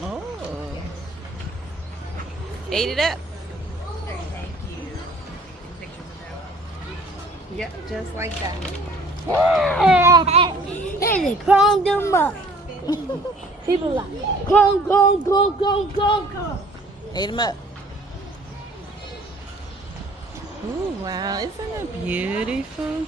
Oh. Ate it up. Yep, just like that. They crawled them up. People like, go, go, go, go, go, go. Ate them up. Ooh, wow. Isn't it beautiful?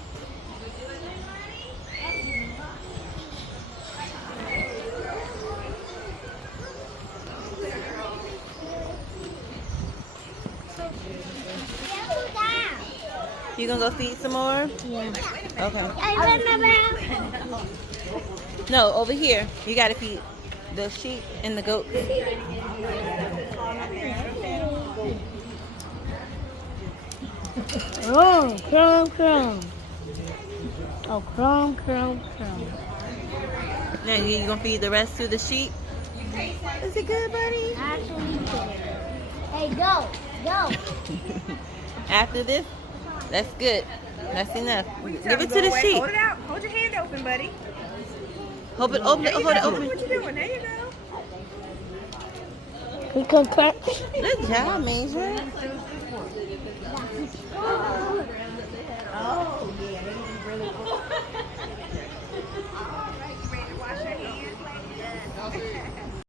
You gonna go feed some more? Yeah. Okay. I remember. No, over here. You gotta feed the sheep and the goats. Oh, crumb, crumb. Oh, crumb, crumb, crumb. Now you gonna feed the rest to the sheep? Is it good, buddy? Actually, hey, go, go. After this, that's good. That's enough. Give it to the sheep. Hold it out. Hold your hand open, buddy. Hold it open. Hold it open. What you doing? There you go. We can cut. Good job, Major.